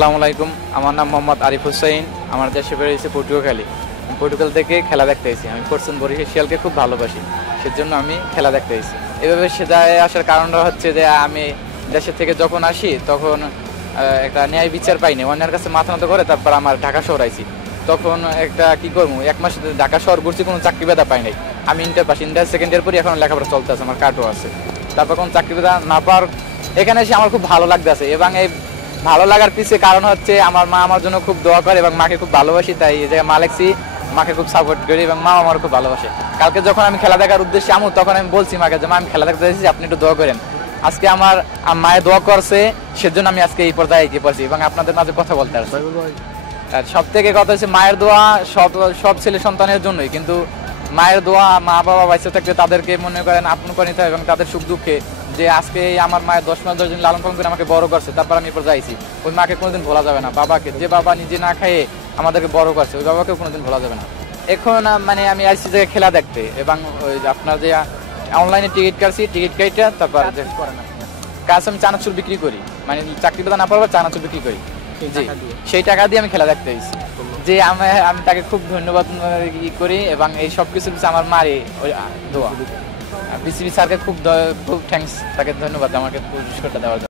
আসসালামু আলাইকুম, আমার নাম মোহাম্মদ আরিফ হুসাইন। আমার দেশে বেরিয়েছে পর্তুগালে। পর্তুগাল থেকে খেলা দেখতে এসেছি। আমি ফরচুন বরিশালকে খুব ভালোবাসি, সেজন্য আমি খেলা দেখতে এসেছি। এভাবে সেজায় আসার কারণটা হচ্ছে যে আমি দেশের থেকে যখন আসি তখন একটা ন্যায় বিচার পাইনি, অন্যের কাছে মাথা নত করে তারপর আমার ঢাকা শহর আইছি। তখন একটা কি করবো, 1 মাস ঢাকা শহর ঘুরছি, কোনো চাকরি বেদা পাই নাই। আমি inter pass, inter second year পরে এখন লেখাপড়া চলতে আছে, আমার কার্ডও আছে। তারপর কোনো চাকরি বেদা না পাওয়ার এখানে এসে আমার খুব ভালো লাগতেছে, এবং এই ভালো লাগার পিছিয়ে কারণ হচ্ছে আমার মা আমার জন্য খুব দোয়া করে এবং মাকে খুব ভালোবাসি, তাই এই জায়গায় মা লেগছি, মাকে খুব সাপোর্ট করি এবং মা আমার খুব ভালোবাসে। কালকে যখন আমি খেলা দেখার উদ্দেশ্যে আমু, তখন আমি বলছি মাকে যে মা আমি খেলা দেখতে এসেছি, আপনি একটু দোয়া করেন। আজকে আমার মায়ের দোয়া করছে, সেজন্য আমি আজকে এই পর্যায়ে এগিয়ে পড়ছি এবং আপনাদের মাঝে কথা বলতে আসছি। আর সব থেকে কথা হচ্ছে মায়ের দোয়া সব ছেলে সন্তানের জন্যই, কিন্তু মায়ের দোয়া, মা বাবা বাইসে থাকলে তাদেরকে মনে করেন আপন করে নিতে হয় এবং তাদের সুখ দুঃখে, যে আজকে আমার মায়ের 10 মাস 10 দিন লালন পালন করে আমাকে বড় করছে, তারপর আমি এরপর যাইছি, ওই মাকে কোনোদিন ভোলা যাবে না। বাবাকে, যে বাবা নিজে না খাইয়ে আমাদেরকে বড় করছে, ওই বাবাকেও কোনোদিন ভোলা যাবে না। এখন মানে আমি আসছি যে খেলা দেখতে, এবং ওই আপনার যে অনলাইনে টিকিট কাটছি, টিকিট কাইটা তারপর কাজ আমি চানাচুর বিক্রি করি, মানে চাকরি পেতে না পারবো চানাচুর বিক্রি করি, সেই টাকা দিয়ে আমি খেলা দেখতে এসেছি। যে আমি তাকে খুব ধন্যবাদ করি, এবং এই সব কিছু আমার মারে দোয়া। বিসিবি স্যারকে খুব খুব থ্যাঙ্কস, তাকে ধন্যবাদ আমাকে পুরস্কারটা দেওয়ার জন্য।